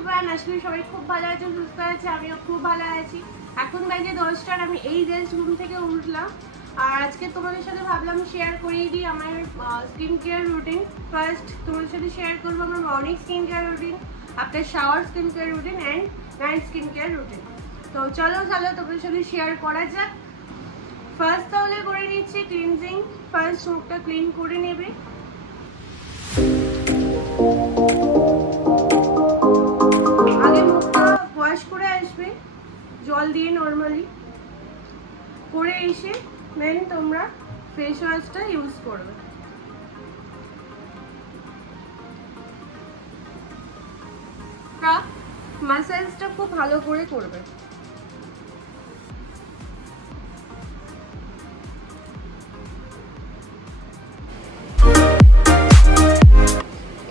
আজকে সবাই খুব ভালো আছে, সুস্থ আছে, আমিও খুব ভালো আছি। এখন বাজে 10টা, আমি এই জাস্ট ঘুম থেকে উঠলাম। আর আজকে তোমাদের সাথে ভাবলাম শেয়ার করিয়ে দিই আমার স্কিন কেয়ার রুটিন। ফার্স্ট তোমাদের সাথে শেয়ার করবো আমার morning skin care routine, after shower skin care routine and night skin care routine. তো চলো তোমাদের সাথে শেয়ার করা যাক। ফার্স্ট তাহলে করে নিচ্ছি ক্লিনজিং। ফার্স্ট মুখটা ক্লিন করে নেবে। আগে মুখটা ওয়াশ করে আসবে জল দিয়ে নর্মালি, করে এসে দেন তোমরা ফেস ওয়াশটা ইউজ করবে। মাসাজটা খুব ভালো করে করবে।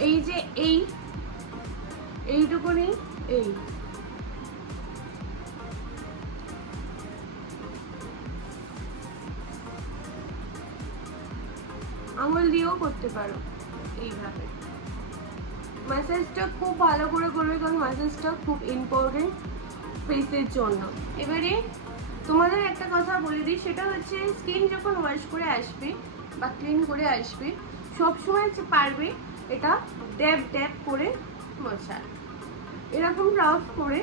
এই যে এইটুকুনি এই আঙুল দিয়েও করতে পারো এইভাবে। ম্যাসাজটা খুব ভালো করে করবে, কারণ ম্যাসাজটা খুব ইম্পর্টেন্ট ফেসের জন্য। এবারে তোমাদের একটা কথা বলে দিই, সেটা হচ্ছে স্কিন যখন ওয়াশ করে আসবে বা ক্লিন করে আসবে, সবসময় পারবে এটা ড্যাব ড্যাব করে মোছা, এরকম রাফ করে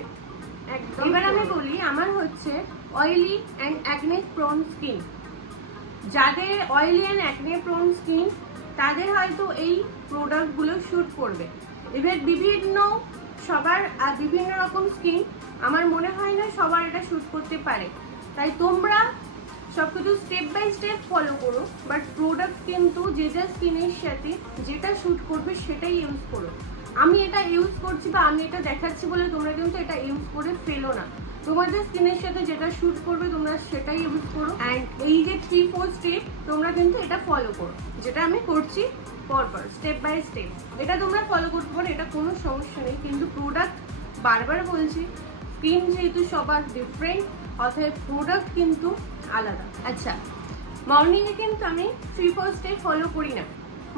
একদম। এবার আমি বলি, আমার হচ্ছে oily and acne prone skin. যাদের oily and acne prone skin তাদের হয়তো এই প্রোডাক্টগুলো শ্যুট করবে। এবার সবার আর বিভিন্ন রকম স্কিন, আমার মনে হয় না সবার এটা শ্যুট করতে পারে। তাই তোমরা সব কিছু স্টেপ বাই স্টেপ ফলো করো, বাট প্রোডাক্ট কিন্তু যেটা স্কিনের সাথে যেটা শ্যুট করবে সেটাই ইউজ করো। আমি এটা ইউজ করছি বা আমি এটা দেখাচ্ছি বলে তোমরা কিন্তু এটা ইউজ করে ফেলো না। তোমাদের স্কিনের সাথে যেটা শ্যুট করবে তোমরা সেটাই ইউজ করো। অ্যান্ড এই যে 3-4 স্টেপ তোমরা কিন্তু এটা ফলো করো, যেটা আমি করছি পরপর স্টেপ বাই স্টেপ। এটা তোমরা ফলো করতে পারো, এটা কোনো সমস্যা নেই। কিন্তু প্রোডাক্ট বারবার বলছি, স্কিন যেহেতু সবার ডিফারেন্ট, অতএব প্রোডাক্ট কিন্তু আলাদা। আচ্ছা, মর্নিংয়ে কিন্তু আমি 3-4 স্টেপ ফলো করি না।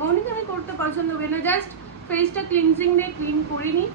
মর্নিংয়ে আমি করতে পছন্দ করি না, জাস্ট ফেসটা ক্লিনজিং দিয়ে ক্লিন করে নিই।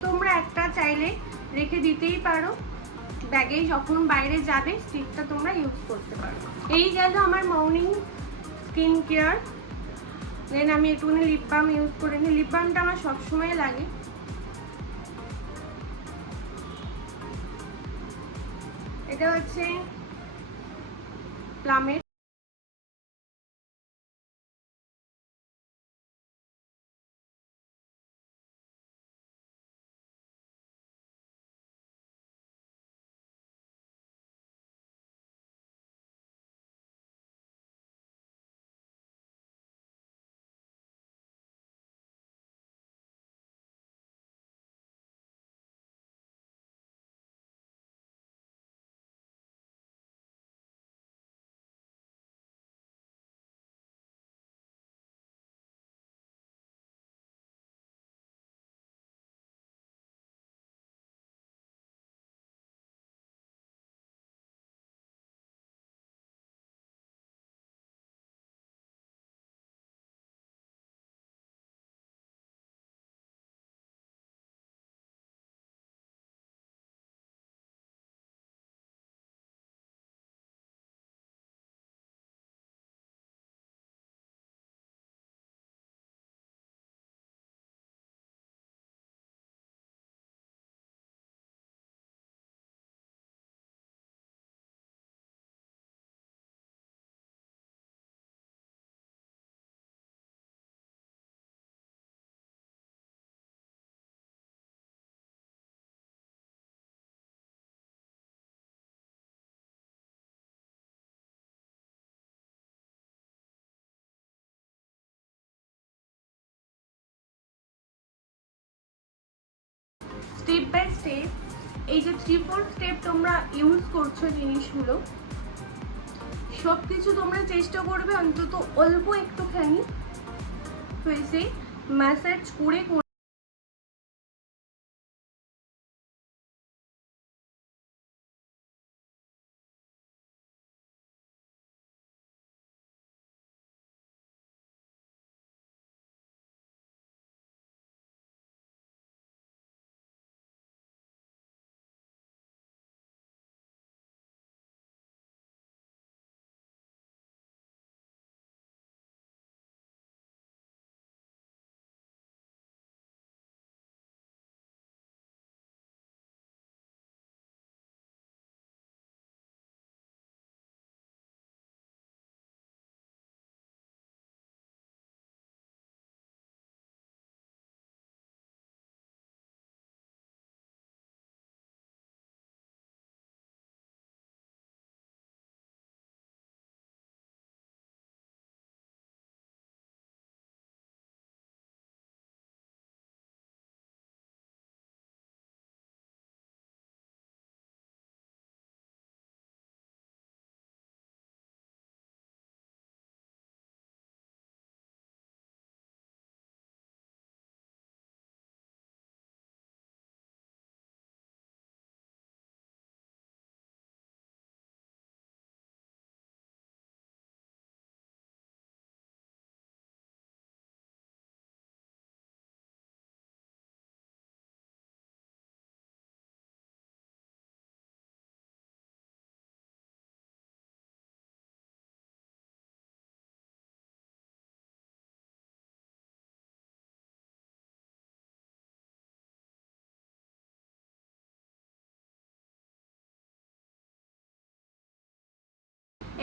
তোমরা একটা চাইলে রেখে দিতেই পারো ব্যাগে, যখন বাইরে যাবে স্টিকটা তোমরা ইউজ করতে পারো। এই গেল আমার মর্নিং স্কিন কেয়ার। দেন আমি একটুখানি লিপ বাম ইউজ করে নিই। লিপ বামটা আমার সবসময় লাগে। এটা হচ্ছে প্লামের। স্টেপ বাই স্টেপ এই যে 3-4 স্টেপ তোমরা ইউজ করছো জিনিসগুলো সব কিছু তোমরা চেষ্টা করবে অন্তত অল্প একটুখানি ফেসে ম্যাসাজ করে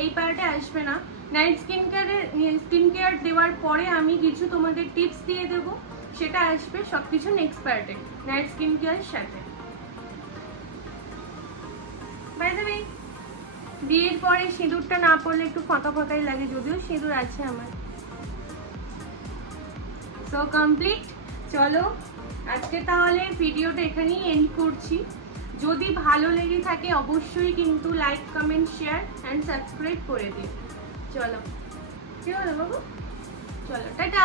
এই পার্টে আসবে না। নাইট স্কিন কেয়ার দেওয়ার পরে আমি কিছু তোমাদের টিপস দিয়ে দেব, সেটা আসবে সবকিছু নেক্সট পার্টে নাইট স্কিন কেয়ারের সাথে। বাই দ্য ওয়ে, বিয়ের পরে সিঁদুরটা না পরলে একটু ফাঁকা ফাঁকাই লাগে, যদিও সিঁদুর আছে আমার। So complete. চলো আজকে তাহলে ভিডিওটা এখানেই এন্ড করছি। যদি ভালো লেগে থাকে অবশ্যই কিন্তু like comment share and subscribe করে দিও। চলো কি হলো বাবু, চলো টাটা।